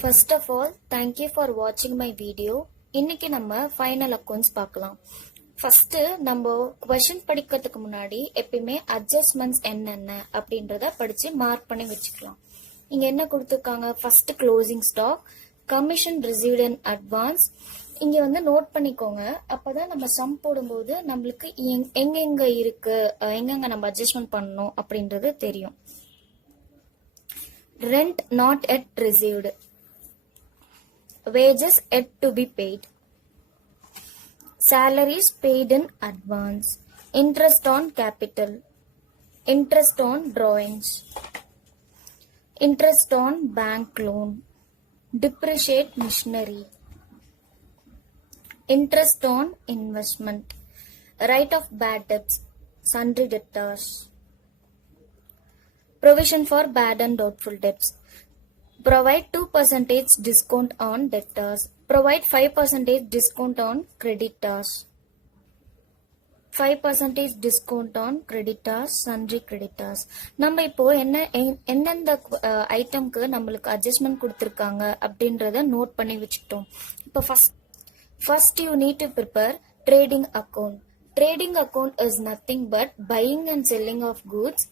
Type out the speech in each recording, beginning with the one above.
First of all, thank you for watching my video. இன்னைக்கு நம்ம final accounts பார்க்கலாம். First நம்ம क्वेश्चन படிக்கிறதுக்கு முன்னாடி எப்பவுமே அட்ஜஸ்ட்மெண்ட்ஸ் என்னென்ன அப்படின்றத படிச்சு மார்க் பண்ணி வச்சுக்கலாம். இங்க என்ன கொடுத்திருக்காங்க? First closing stock, commission received in advance. இங்க வந்து நோட் பண்ணிக்கோங்க. அப்பதான் நம்ம சம் போடும்போது நம்மளுக்கு எங்கெங்க இருக்கு, எங்கெங்க நம்ம அட்ஜஸ்ட்மெண்ட் பண்ணணும் அப்படின்றது தெரியும். Rent not yet received. Wages yet to be paid. Salaries paid in advance. Interest on capital. Interest on drawings. Interest on bank loan. Depreciate machinery. Interest on investment. Right of bad debts. Sundry debtors. Provision for bad and doubtful debts. Provide 2% discount on debtors. Provide 5% discount on creditors. 5% discount on creditors, sundry creditors. நம்ம இப்போ எந்தெந்த ஐட்டம்க்கு நம்மளுக்கு adjustment கொடுத்திருக்காங்க அப்படின்றத note பண்ணி வச்சுக்கிட்டோம். இப்போ first you need to prepare trading account. Trading account is nothing but buying and selling of goods.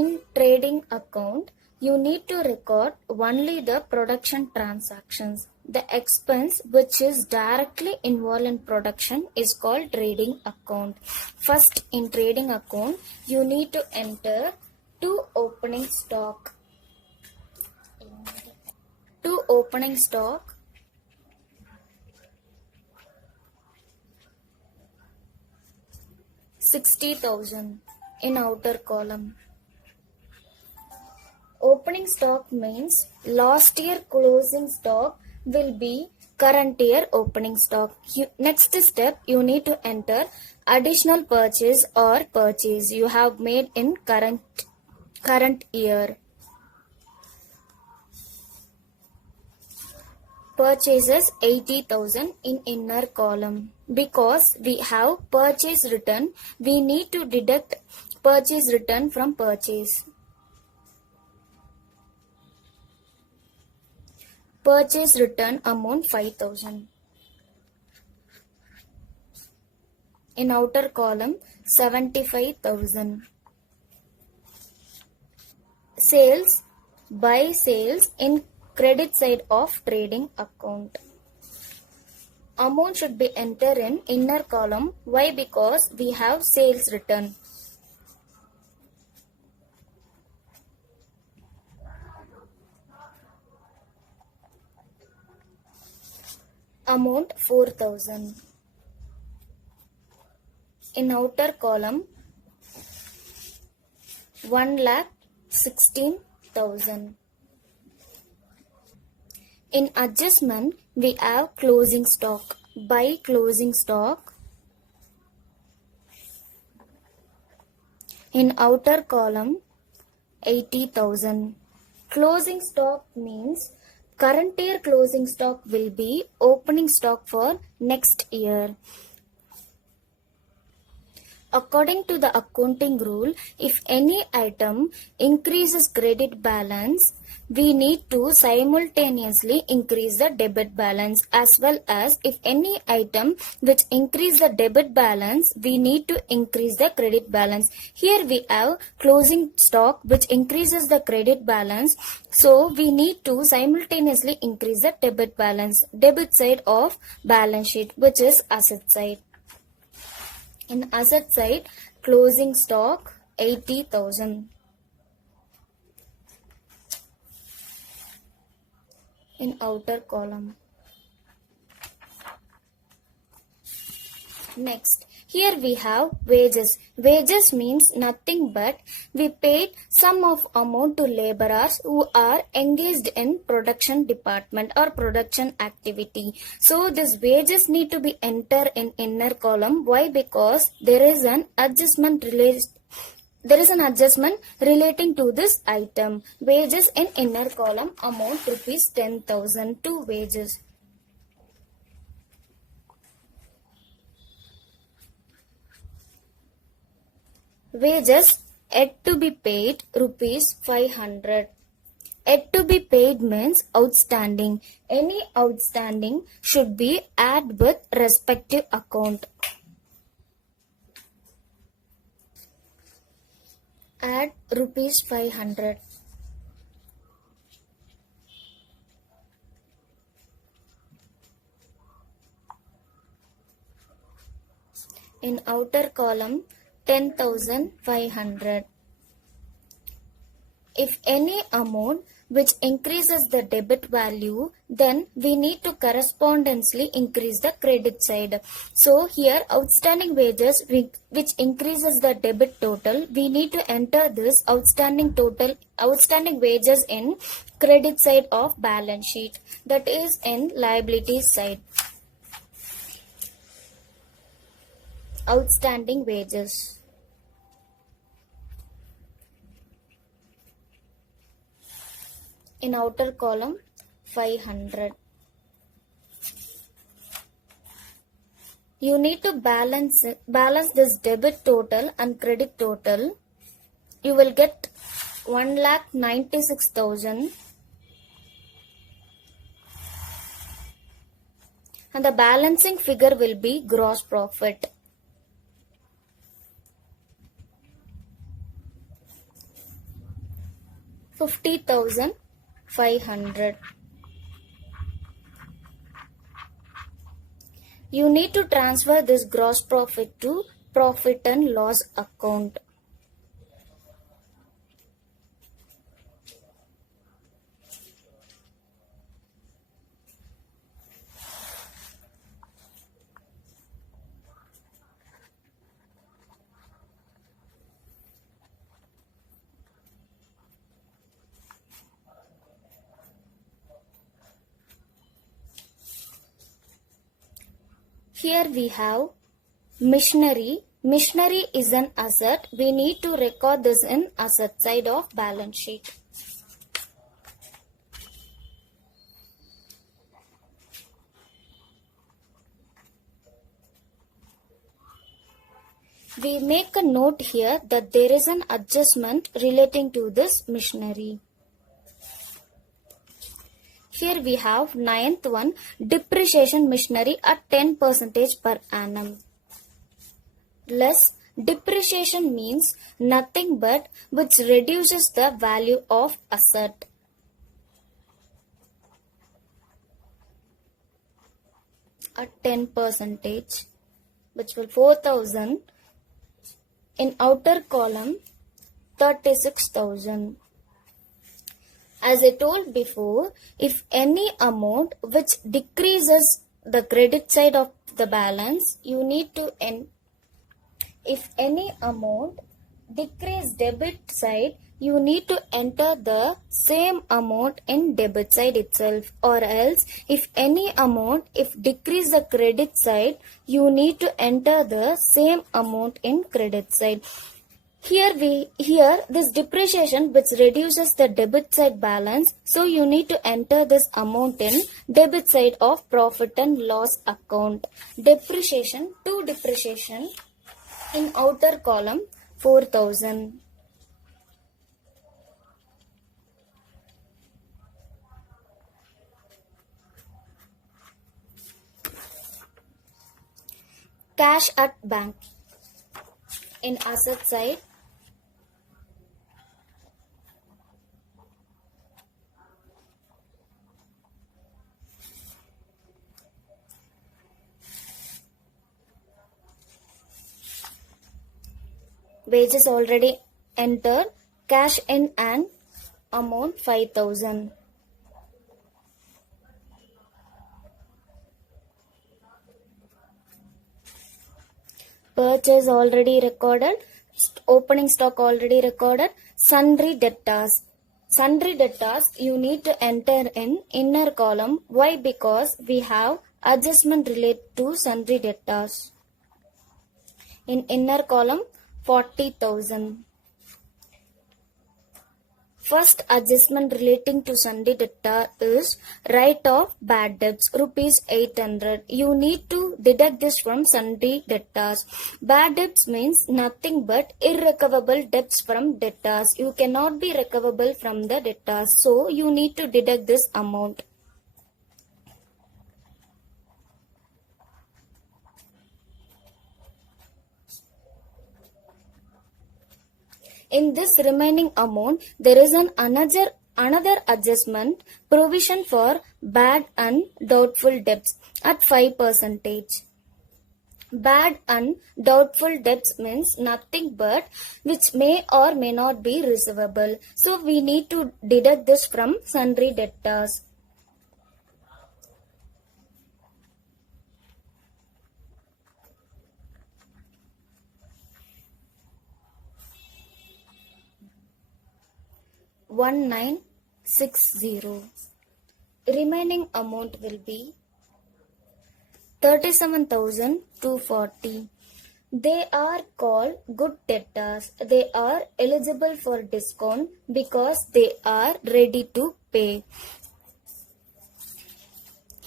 In trading account, you need to record only the production transactions. The expense which is directly involved in production is called trading account. First, in trading account, you need to enter two opening stock. Two opening stock. $60,000 in outer column. Opening stock means last year closing stock will be current year opening stock. Next step, you need to enter additional purchase or purchase you have made in current year. Purchases 80,000 in inner column. Because we have purchase return, we need to deduct purchase return from purchase. Purchase return amount 5,000. In outer column 75,000. Sales, buy sales in credit side of trading account. Amount should be entered in inner column. Why? Because we have sales return. Amount 4,000. In outer column 1,16,000. In adjustment, we have closing stock. Buy closing stock. In outer column 80,000. Closing stock means current year closing stock will be opening stock for next year. According to the accounting rule, if any item increases credit balance, we need to simultaneously increase the debit balance, as well as if any item which increase the debit balance, we need to increase the credit balance. Here we have closing stock which increases the credit balance, so we need to simultaneously increase the debit balance, debit side of balance sheet, which is asset side. In asset side, closing stock 80,000. In outer column. Next, here we have wages. Wages means nothing but we paid sum of amount to laborers who are engaged in production department or production activity. So this wages need to be entered in inner column. Why? Because there is an adjustment relating to this item. Wages in inner column amount rupees 10,000 to wages. Wages yet to be paid rupees 500. Yet to be paid means outstanding. Any outstanding should be added with respective account. Add rupees 500. In outer column 10,500. If any amount which increases the debit value, then we need to correspondingly increase the credit side. So here outstanding wages which increases the debit total, we need to enter this outstanding wages in credit side of balance sheet, that is in liabilities side. Outstanding wages. In outer column 500. You need to balance this debit total and credit total. You will get 1,96,000 and the balancing figure will be gross profit. $50,500. You need to transfer this gross profit to profit and loss account. Here we have machinery. Machinery is an asset. We need to record this in asset side of balance sheet. We make a note here that there is an adjustment relating to this machinery. Here we have ninth one, depreciation machinery at 10% per annum. Less depreciation means nothing but which reduces the value of asset. At 10%, which will 4,000. In outer column 36,000. As I told before, if any amount which decreases the credit side of the balance, you need to if any amount decrease debit side, you need to enter the same amount in debit side itself, or else if any amount decrease the credit side, you need to enter the same amount in credit side. Here this depreciation which reduces the debit side balance, so you need to enter this amount in debit side of profit and loss account. Depreciation to depreciation in outer column 4,000. Cash at bank. In asset side, wages already entered, cash in and amount 5,000. Purchase already recorded, opening stock already recorded, sundry debtors. Sundry debtors you need to enter in inner column. Why? Because we have adjustment related to sundry debtors. In inner column 40,000. First adjustment relating to sundry debtor is write-off bad debts, rupees 800. You need to deduct this from sundry debtors. Bad debts means nothing but irrecoverable debts from debtors. You cannot be recoverable from the debtors, so you need to deduct this amount. In this remaining amount, there is another adjustment provision for bad and doubtful debts at 5%. Bad and doubtful debts means nothing but which may or may not be receivable. So we need to deduct this from sundry debtors. $1960. Remaining amount will be 37,240. They are called good debtors. They are eligible for discount because they are ready to pay.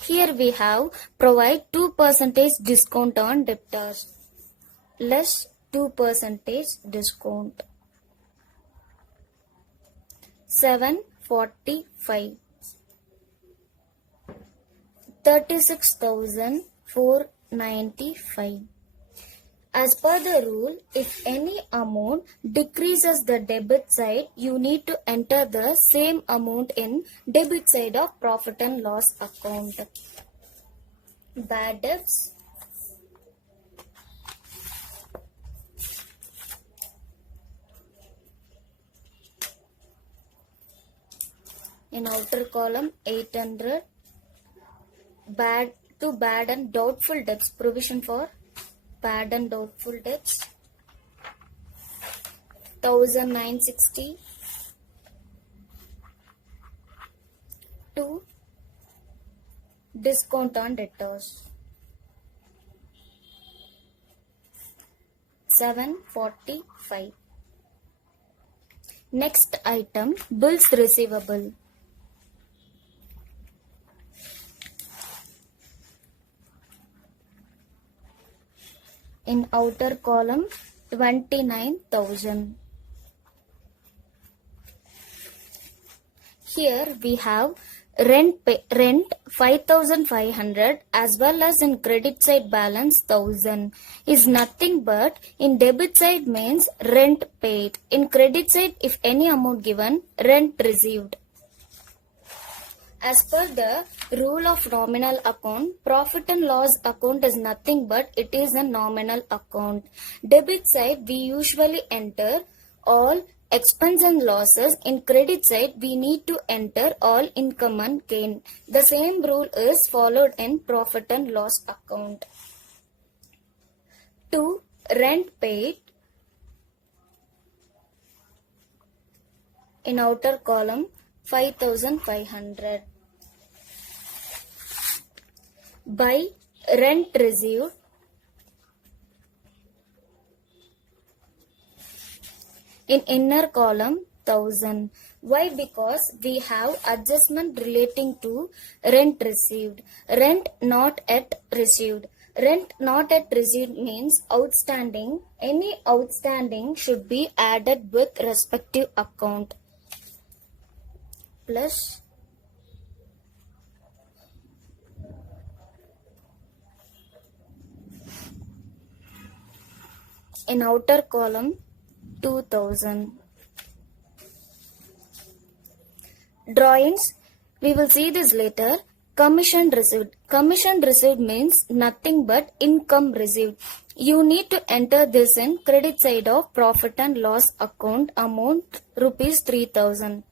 Here we have provide 2% discount on debtors. Less 2% discount. 745. 36,495. As per the rule, if any amount decreases the debit side, you need to enter the same amount in debit side of profit and loss account. Bad debts. In outer column 800, bad and doubtful debts, provision for bad and doubtful debts, 1960. To discount on debtors, 745. Next item, bills receivable. In outer column 29,000. Here we have rent 5,500 as well as in credit side balance 1,000 is nothing but in debit side means rent paid. In credit side, if any amount given, rent received. As per the rule of nominal account, profit and loss account is nothing but it is a nominal account. Debit side, we usually enter all expense and losses. In credit side, we need to enter all income and gain. The same rule is followed in profit and loss account. 2. Rent paid. In outer column 5,500. By rent received, in inner column 1,000. Why? Because we have adjustment relating to rent received. Rent not yet received. Rent not yet received means outstanding. Any outstanding should be added with respective account. Plus in outer column 2,000. Drawings, we will see this later. Commission received. Commission received means nothing but income received. You need to enter this in credit side of profit and loss account, amount rupees 3,000.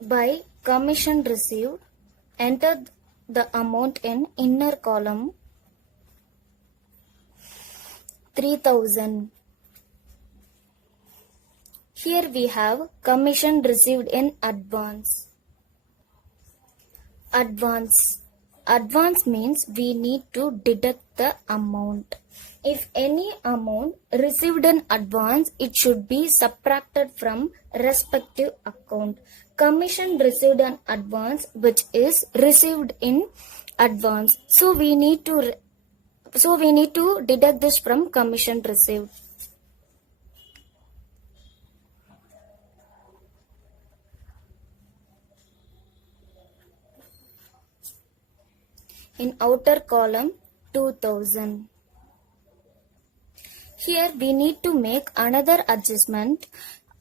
By commission received, enter the amount in inner column 3,000. Here we have commission received in advance. Advance means we need to deduct the amount. If any amount received in advance, it should be subtracted from respective account. Commission received in advance, which is received in advance. So we need to deduct this from commission received. In outer column 2000. Here we need to make another adjustment.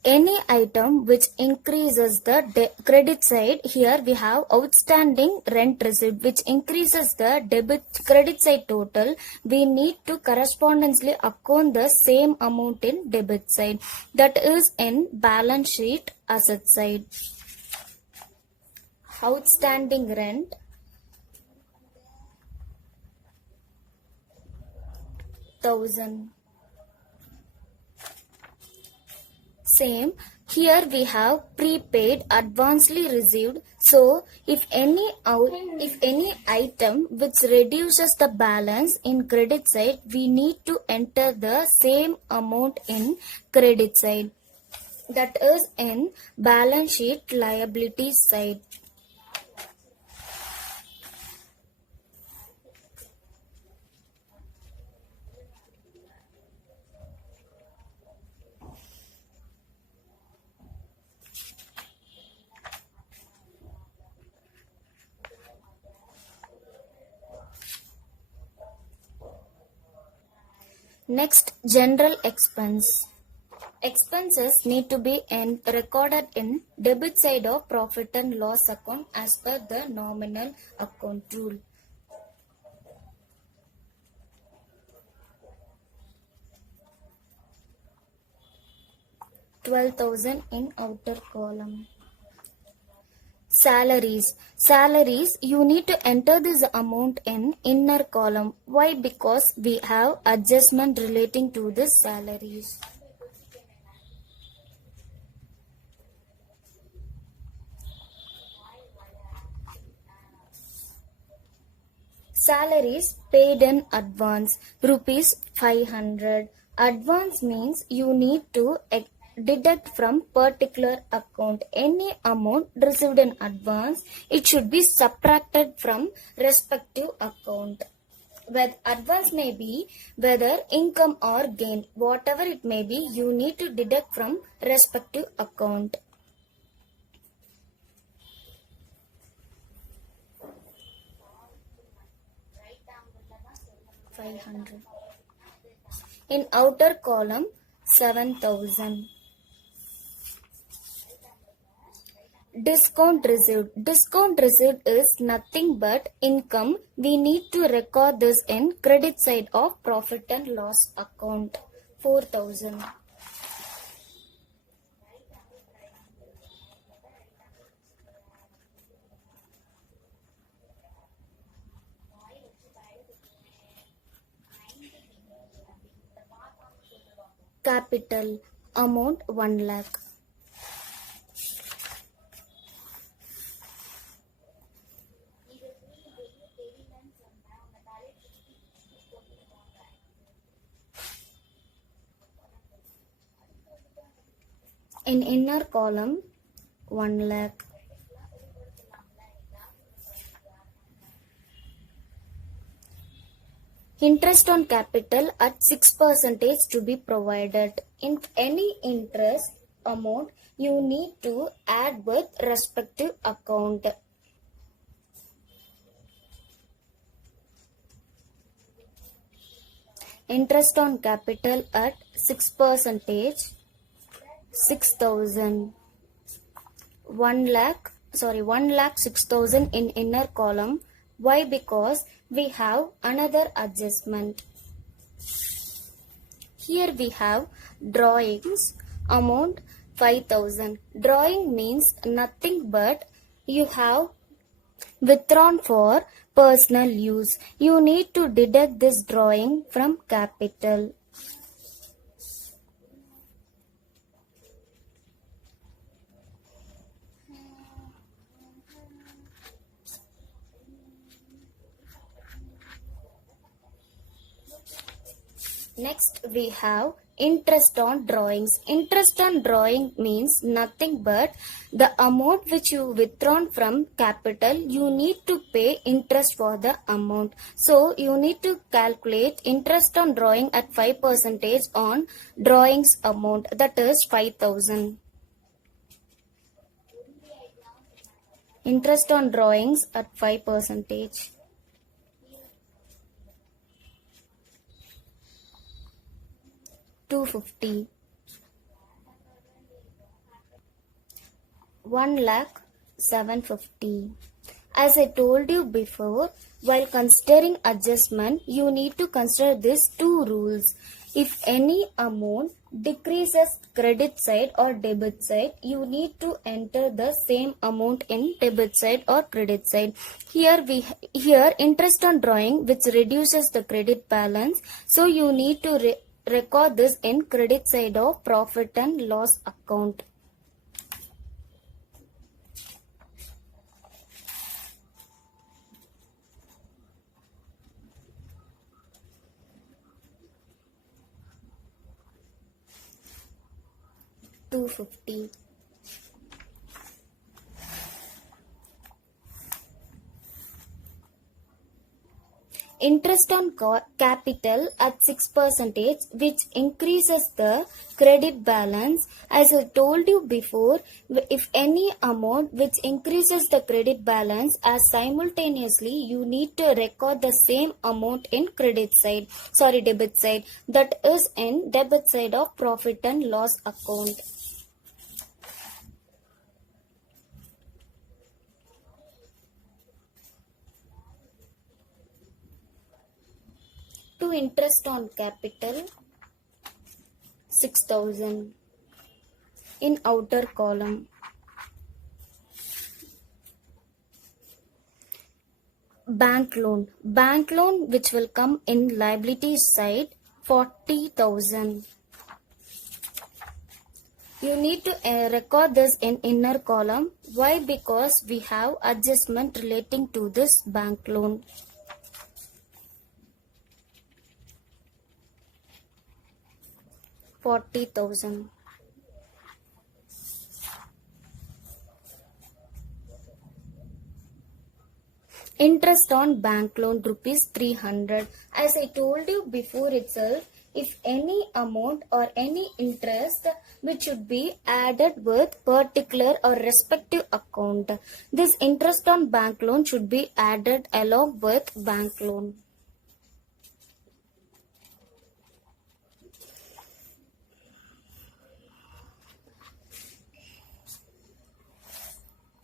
Any item which increases the credit side, here we have outstanding rent receipt which increases the credit side total. We need to correspondingly account the same amount in debit side, that is in balance sheet asset side. Outstanding rent 1000. Same, here we have prepaid advancedly received. So if any item which reduces the balance in credit side, we need to enter the same amount in credit side, that is in balance sheet liability side. Next, general expense. Expenses need to be recorded in debit side of profit and loss account as per the nominal account rule. $12,000 in outer column. Salaries. Salaries, you need to enter this amount in inner column. Why? Because we have adjustment relating to the salaries. Salaries paid in advance, rupees 500. Advance means you need to deduct from particular account any amount received in advance. It should be subtracted from respective account. Whether advance may be whether income or gain, whatever it may be, you need to deduct from respective account. $500. In outer column 7,000. Discount received. Discount received is nothing but income. We need to record this in credit side of profit and loss account. 4,000. Capital amount 1 lakh. In inner column 1 lakh. Interest on capital at 6% to be provided. In any interest amount, you need to add with respective account. Interest on capital at 6%, 6,000. 1 lakh 6,000 in inner column. Why? Because we have another adjustment. Here we have drawings amount 5,000. Drawing means nothing but you have withdrawn for personal use. You need to deduct this drawing from capital. Next, we have interest on drawings. Interest on drawing means nothing but the amount which you withdrawn from capital, you need to pay interest for the amount. So, you need to calculate interest on drawing at 5% on drawings amount, that is 5,000. Interest on drawings at 5%. 250. 1,07,50. As I told you before, while considering adjustment, you need to consider these two rules. If any amount decreases credit side or debit side, you need to enter the same amount in debit side or credit side. Here interest on drawing which reduces the credit balance, so you need to record this in credit side of profit and loss account. $250. Interest on capital at 6%, which increases the credit balance. As I told you before, if any amount which increases the credit balance, as simultaneously you need to record the same amount in debit side, that is in debit side of profit and loss account. To interest on capital, 6,000 in outer column. Bank loan which will come in liabilities side, 40,000. You need to record this in inner column. Why? Because we have adjustment relating to this bank loan. $40,000. Interest on bank loan ₹300. As I told you before itself, if any amount or any interest which should be added with particular or respective account, this interest on bank loan should be added along with bank loan.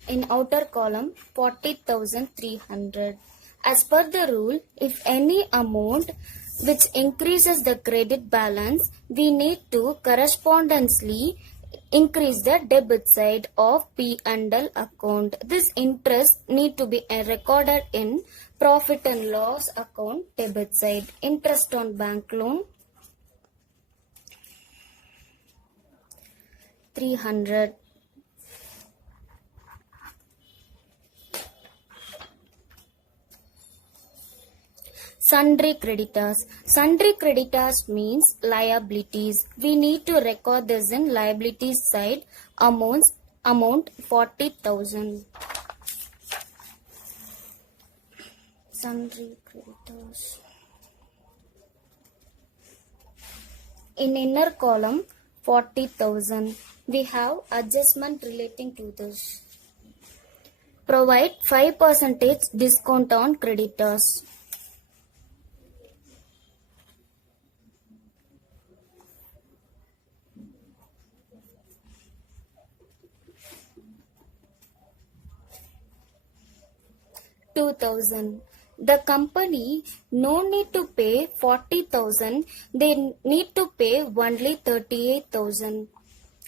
In outer column, 40,300. As per the rule, if any amount which increases the credit balance, we need to correspondingly increase the debit side of P&L account. This interest need to be recorded in profit and loss account debit side. Interest on bank loan, 300. Sundry creditors. Sundry creditors means liabilities. We need to record this in liabilities side. Amount 40,000. Sundry creditors. In inner column, 40,000. We have adjustment relating to this. Provide 5% discount on creditors. $2,000. The company no need to pay 40,000. They need to pay only 38,000.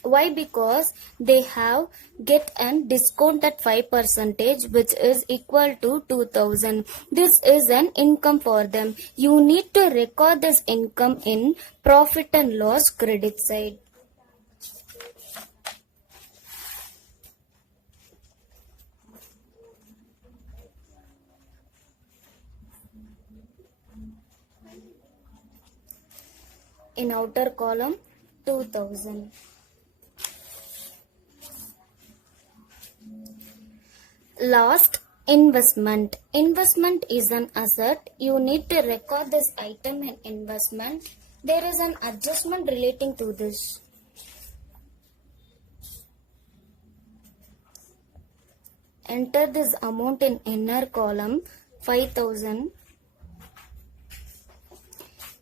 Why? Because they have get an discount at 5%, which is equal to 2,000. This is an income for them. You need to record this income in profit and loss credit side. In outer column 2000. Last, investment. Investment is an asset. You need to record this item in investment. There is an adjustment relating to this. Enter this amount in inner column 5000.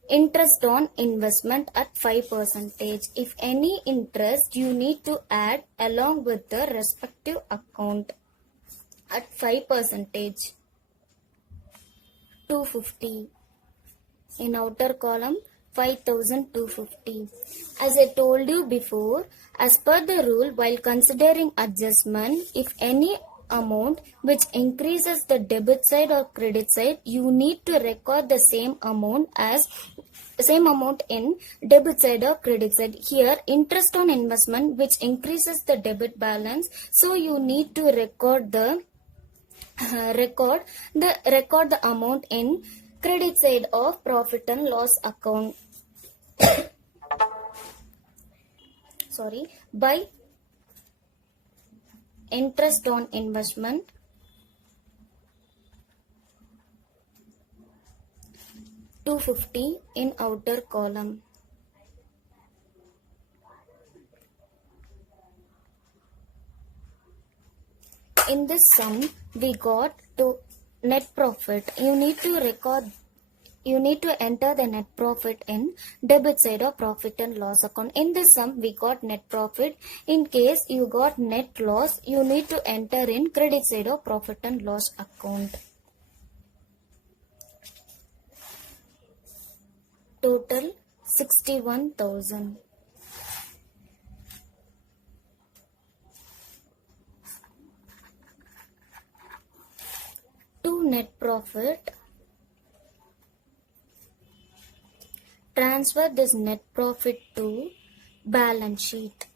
Interest on investment at 5%. If any interest, you need to add along with the respective account at 5%. 250. In outer column 5250. As I told you before, as per the rule, while considering adjustment, if any amount which increases the debit side or credit side, you need to record the same amount in debit side or credit side. Here, interest on investment which increases the debit balance, so you need to record the amount in credit side of profit and loss account. By interest on investment, $250 in outer column. In this sum, we got to net profit. You need to enter the net profit in debit side of profit and loss account. In this sum, we got net profit. In case you got net loss, you need to enter in credit side of profit and loss account. Total 61,000. To net profit, transfer this net profit to balance sheet.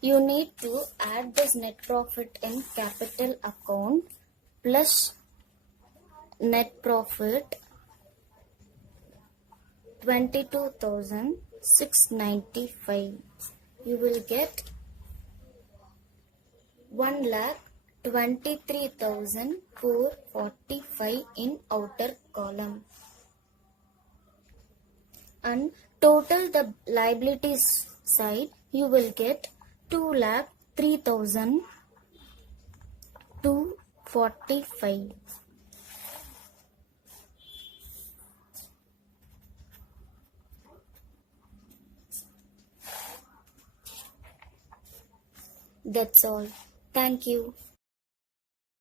You need to add this net profit in capital account plus net profit 22,695. You will get 1,23,445 in outer column. And total the liabilities side, you will get 2,03,245. That's all. Thank you.